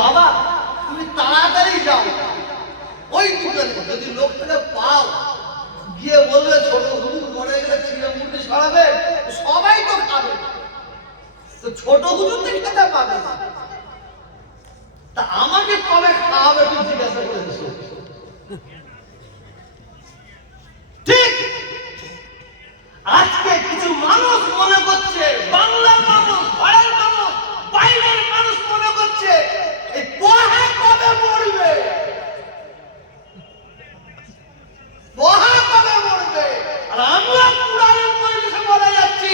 বাবা তুমি তাড়াতাড়ি যাও ওই দোকানে, যদি লোকটাকে পাও গিয়ে বললে ছোট হুজুর মরে গেলে ছিঁড়ে মুড়ে সরাবে, সবাই তো খাবে, তো ছোট হুজুর থেকে খেতে পাবে, তা আমাকে কবে খাওয়াবে তুই জিজ্ঞাসা করেছিস? ঠিক আজকে কিছু মানুষ মনে করছে, বাংলার মানুষ, ঘরের মানুষ, বাইরের মানুষ মনে করছে এই তোহা কবে মরবে, তোহা কবে মরবে। আর আমরা কোরআনের মজলিসে বলে যাচ্ছি,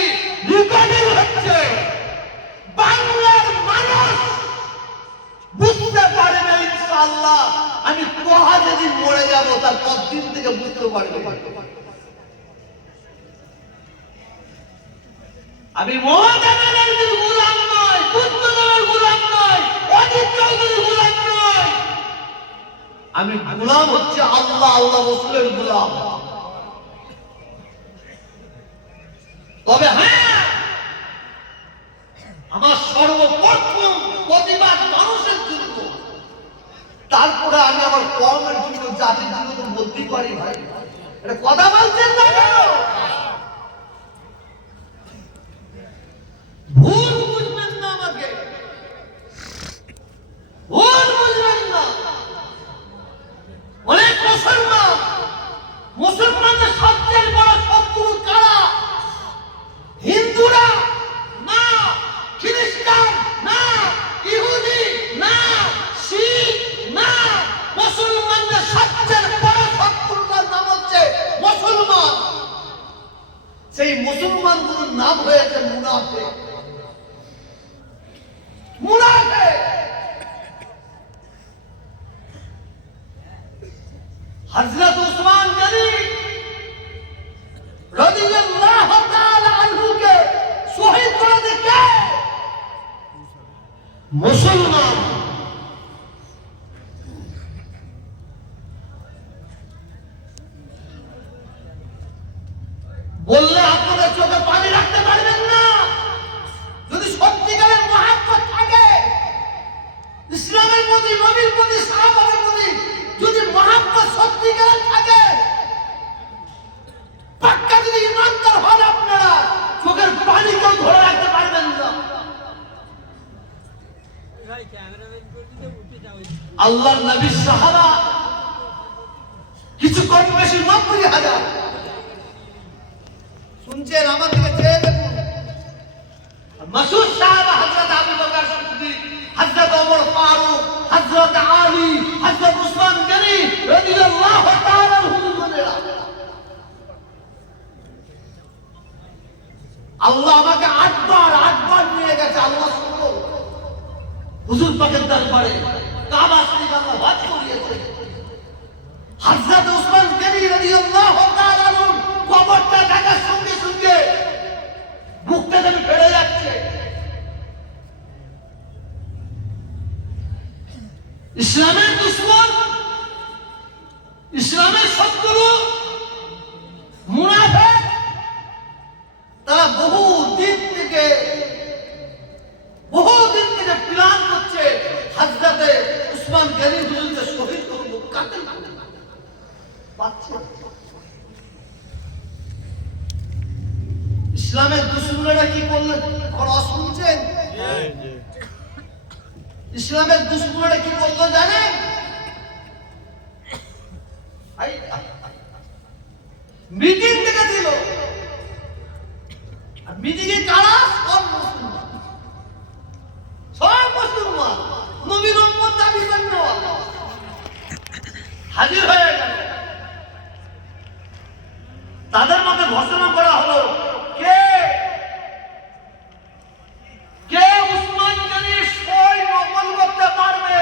রেকর্ডিং হচ্ছে, বাংলার মানুষ বুঝতে পারবে ইনশাআল্লাহ আমি তোহা যেদিন মরে যাব তার পরদিন থেকে বুঝতে পারবে আমি মহাজানের গোলাম নয়, বুদ্ধদেবের গোলাম নয়, অজিত চৌধুরীর গোলাম নয়, আমি গোলাম হচ্ছে আল্লাহ, আল্লাহ রাসূলের গোলাম। তবে হ্যাঁ, আমার সর্বপ্রথম প্রতিবাদ মানুষের জন্য, তারপরে আমি আমার কর্মের জন্য, জাতির জন্য তো বলতেই পারি ভাই। এটা কথা বলছেন না কেন? ভুল বুঝবেন না, আমাকে ভুল বুঝবেন না। অনেক মুসলমানদের সবচেয়ে বড় শত্রু কারা? হিন্দুরা না, খ্রিস্টান না, ইহুদি না, শিখ না, মুসলমানদের সবচেয়ে বড় শত্রুটার নাম হচ্ছে মুসলমান। সেই মুসলমানগুলোর নাম হয়েছে মুনাফিক। মুনাফিক হযরত উসমান গনি রাদিয়াল্লাহু তাআলা আনহুকে শহীদ করে দিয়েছে মুসলমান। বললে আপনারা চোখে পানি রাখতে পারবেন না। যদি সত্যিকারের মহব্বত থাকে, ইসলামের প্রতি, নবীর প্রতি, সাহাবাদের প্রতি যদি মহব্বত সত্যিকারের থাকে, পাক্কা যদি ইমানদার হন, আপনারা চোখের পানি কেউ ধরে রাখতে পারবেন না। আল্লাহর নবীর সাহাবা কিছু কম বেশি 90,000। শুনছেন? আমার দিকে চেয়ে দেখুন। মাসুদ সাহাবা হযরত আবু বকর সিদ্দিক, হযরত ওমর ফারুক, হযরত আলী, হযরত উসমান গনি রাদিয়াল্লাহু তাআলা আনহুরা। আল্লাহ আমাকে 8 বার নিয়ে গেছে। আল্লাহ শুনো, হুজুর পাকের দরবারে কাবা শরীফ আল্লাহ হজ করিয়েছে। হযরত উসমান গনি রাদিয়াল্লাহু তাআলা আনহু কবরটা দেখার সঙ্গে সঙ্গে বুকটা যেন ফেড়ে যাচ্ছে। ইসলামের দুশমন, ইসলামের শত্রু মুনাফিক, তারা বহু দিন থেকে প্ল্যান করছে হযরতে উসমান গনি হুজুরকে শহীদ করব, কাতেল করব। পাচ্ছে ইসলামের দুশমনেরা কি করলেন? আপনারা শুনছেন? ইসলামের দুশমনেরা কি করলো জানেন? মিটিং থেকে দিল। আর মিটিং এ কারা? সব মুসলমান, নবীর উম্মত দাবি করলো, হাজির হয়ে গেল। তাদের মধ্যে ঘোষণা করা হলো, কে উসমান গনির সই নকল করতে পারবে?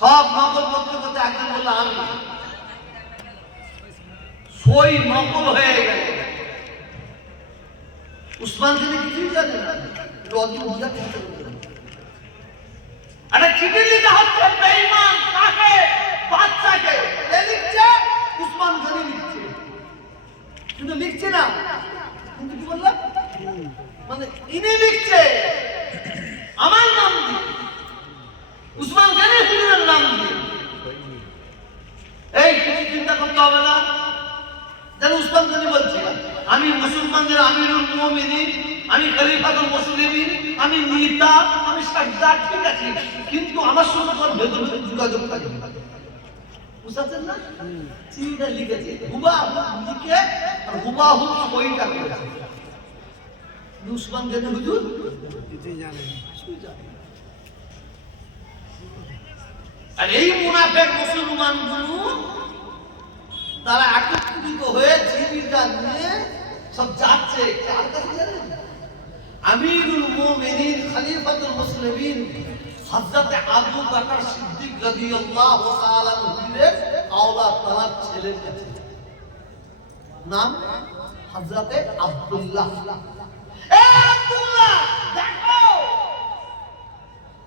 সব নকল করতে একজন বলল আমি। সই নকল হয়ে গেল। উসমান গনি কিছুই জানে না, একটা চিঠি লিখা হচ্ছে বেঈমান কাকে? বাদশাকে। কে লিখছে? উসমান গনি লিখছে। কিন্তু লিখছে না, কিন্তু কি বললাম, মানে ইনি লিখছে, আমার নাম নেতা, আমি সর্দার, ঠিক আছে, কিন্তু আমার সঙ্গে তোর ভেতর ভেতর যোগাযোগ থাকে। বুঝাচ্ছেন না? চিঠিটা লিখেছে, হুবাহু লিখে আর হুবাহু সইটা করেছে। উসমান গনি হুজুর কিছুই জানে না। আর এই মুনাফিক মুসলমানগুলো তারা একত্রিত হয়ে চিঠিটা নিয়ে সব যাচ্ছে কার কাছে জানেন? আমিরুল মুমিনিন খলিফাতুল মুসলিমিন হযরত আবু বকর সিদ্দিক রাদিয়াল্লাহু তাআলা আনহুর আওলাদ তার ছেলের কাছে। নাম হযরত আব্দুল্লাহ। এ আব্দুল্লাহ, দেখো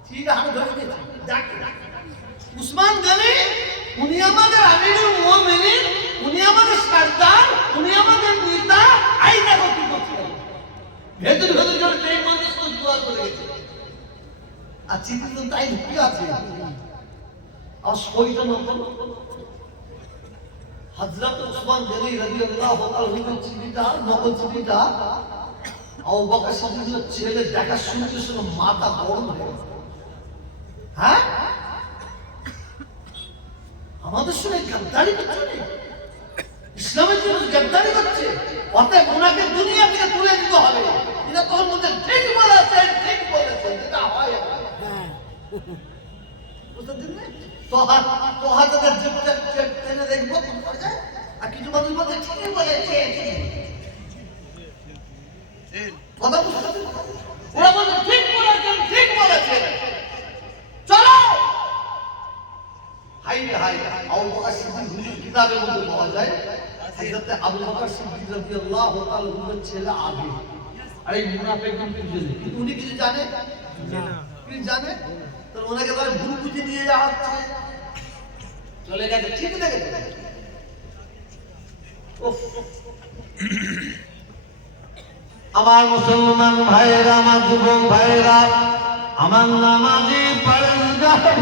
ঠিক আছে, ধরে নিয়েছি, দেখো উসমান গনি উনি আমাদের আমিরুল মুমিনিন, উনি আমাদের সরদার, উনি আমাদের নেতা। আই দেখো কি করছে, ভেতর ভেতর জোরে বেঈমানদের সঙ্গে দোয়া করে গেছে। আর চিঠি তো তাই কি আছে, আর সইটা নকল। হযরত উসমান গনি রাদিয়াল্লাহু তাআলা আনহু চিঠিটা, নকল চিঠিটা আবু বকর সিদ্দিকের ছেলে দেখা শুনতে শুনে মাথা গরম হয়ে গেছে। হ্যাঁ, আমাদের সঙ্গে গাদ্দারি করছে, ইসলামের জন্য গাদ্দারি করছে, অতএব ওনাকে দুনিয়া থেকে তুলে দিতে হবে। এটা তোর মধ্যে ঠিক বলেছেন, ঠিক বলেছেন, এটা হয়। বুঝতে পারছেন? তোহা তাদের জীবনে টেনে দেখবো আর কিছু মানুষ বলছে ঠিকই বলেছে, কথা বুঝতে পারছেন? ওরা বলছে ঠিক বলেছেন, ঠিক বলেছেন, চলো। হাই হাই, আবু বকর সিদ্দিক কিতাবের মধ্যে পাওয়া যায় হযরত আবু বকর সিদ্দিক রাদিয়াল্লাহু তাআলা আনহুর ছেলে আবি। আর এই মুনাফিকগণ কিন্তু উনি কিছু জানে না, কি জানে? তো ওনাকে ধরে ভুল বুঝে নিয়ে যাওয়া হচ্ছে, চলে গেছে, ঠিক আছে। আমার মুসলমান ভাইরা, আমার যুবক ভাইরা, আমার নামাজি পরেশগার